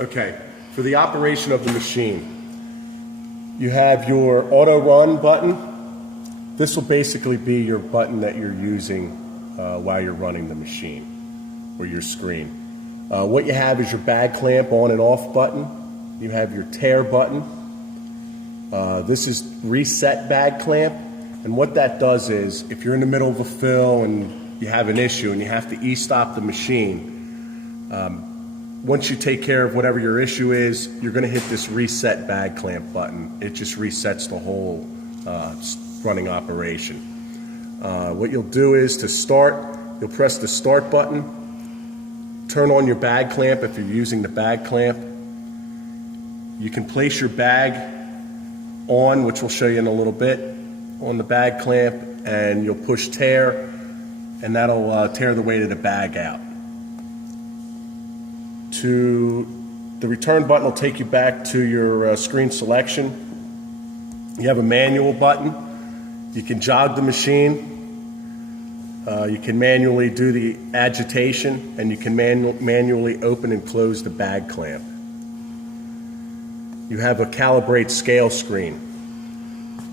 Okay, for the operation of the machine, you have your auto run button. This will basically be your button that you're using while you're running the machine or your screen. What you have is your bag clamp on and off button. You have your tear button. This is reset bag clamp, and what that does is if you're in the middle of a fill and you have an issue and you have to e-stop the machine, once you take care of whatever your issue is, you're going to hit this reset bag clamp button. It just resets the whole running operation. What you'll do is to start, you'll press the start button, turn on your bag clamp if you're using the bag clamp. You can place your bag on, which we'll show you in a little bit, on the bag clamp, and you'll push tear, and that'll tear the weight of the bag out. The return button will take you back to your screen selection. You have a manual button. You can jog the machine. You can manually do the agitation, and you can manually open and close the bag clamp. You have a calibrate scale screen.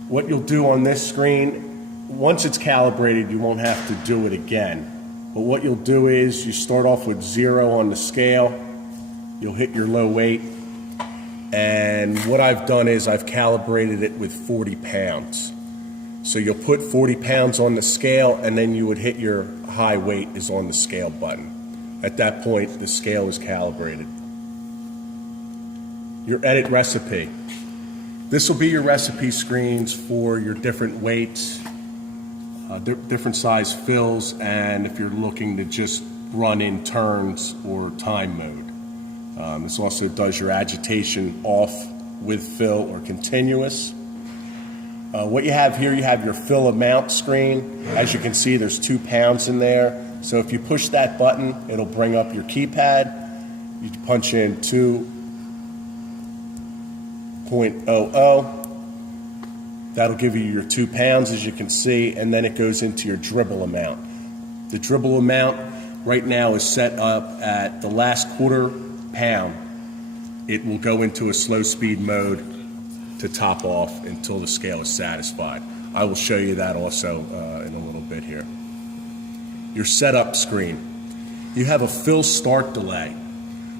What you'll do on this screen, once it's calibrated, you won't have to do it again. But what you'll do is you start off with 0 on the scale. You'll hit your low weight, and what I've done is I've calibrated it with 40 pounds. So you'll put 40 pounds on the scale, and then you would hit your high weight is on the scale button. At that point, the scale is calibrated. Your edit recipe. This will be your recipe screens for your different weights, different size fills, and if you're looking to just run in turns or time mode. This also does your agitation off with fill or continuous. What you have here, you have your fill amount screen. As you can see, there's 2 pounds in there. So if you push that button, it'll bring up your keypad. You punch in 2.00. That'll give you your 2 pounds, as you can see, and then it goes into your dribble amount. The dribble amount right now is set up at the last quarter pound. It will go into a slow speed mode to top off until the scale is satisfied. I will show you that also in a little bit here. Your setup screen. You have a fill start delay.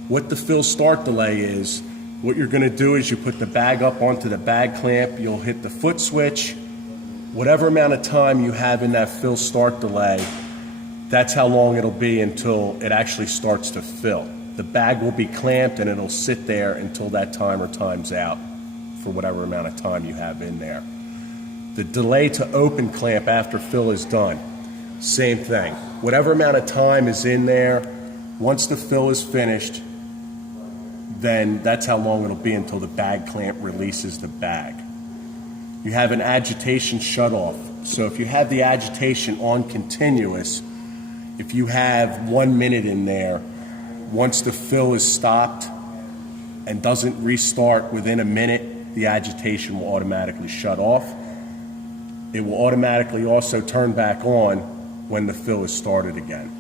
What the fill start delay is, what you're going to do is you put the bag up onto the bag clamp, you'll hit the foot switch. Whatever amount of time you have in that fill start delay, that's how long it'll be until it actually starts to fill. The bag will be clamped and it'll sit there until that timer times out for whatever amount of time you have in there. The delay to open clamp after fill is done, same thing. Whatever amount of time is in there, once the fill is finished, then that's how long it'll be until the bag clamp releases the bag. You have an agitation shutoff. So if you have the agitation on continuous, if you have 1 minute in there, once the fill is stopped and doesn't restart within a minute, the agitation will automatically shut off. It will automatically also turn back on when the fill is started again.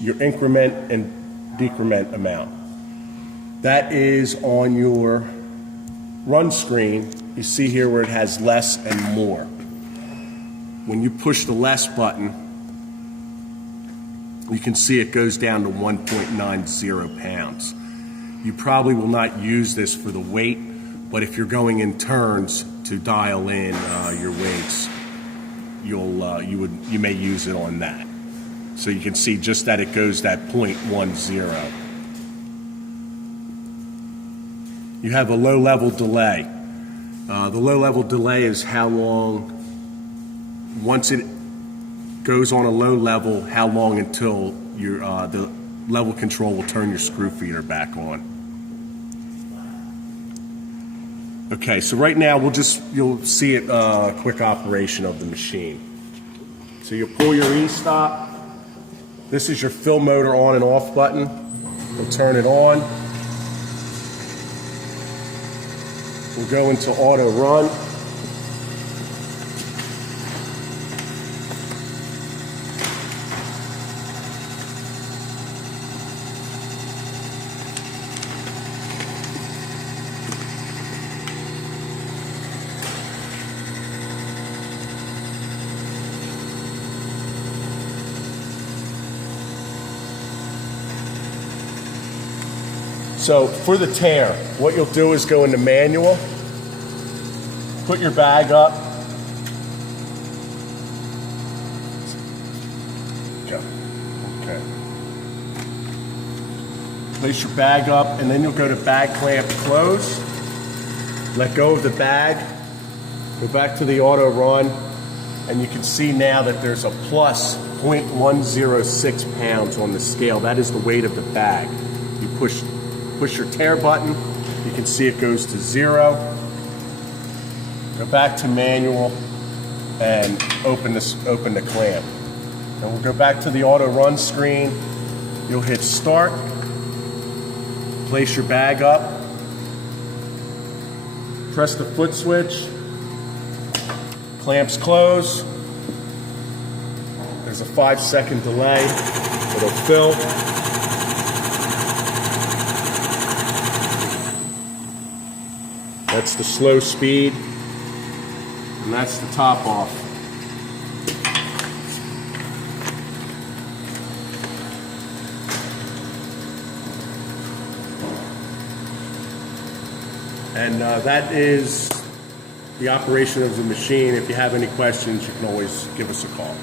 Your increment and decrement amount. That is on your run screen. You see here where it has less and more. When you push the less button, you can see it goes down to 1.90 pounds. You probably will not use this for the weight, but if you're going in turns to dial in your weights, you may use it on that. So you can see just that it goes that 0.10. You have a low level delay. The low level delay is how long, once it goes on a low level, how long until your the level control will turn your screw feeder back on. Okay, so right now you'll see it quick operation of the machine. So you pull your e-stop. This is your fill motor on and off button. We'll turn it on. We'll go into auto run. So for the tear, what you'll do is go into manual, put your bag up, go. Okay. Place your bag up, and then you'll go to bag clamp close. Let go of the bag. Go back to the auto run, and you can see now that there's a plus 0.106 pounds on the scale. That is the weight of the bag. You push your tear button. You can see it goes to 0. Go back to manual and open the clamp. And we'll go back to the auto run screen. You'll hit start. Place your bag up, press the foot switch, clamps close. There's a 5-second delay. It'll fill. That's the slow speed, and that's the top off. And that is the operation of the machine. If you have any questions, you can always give us a call.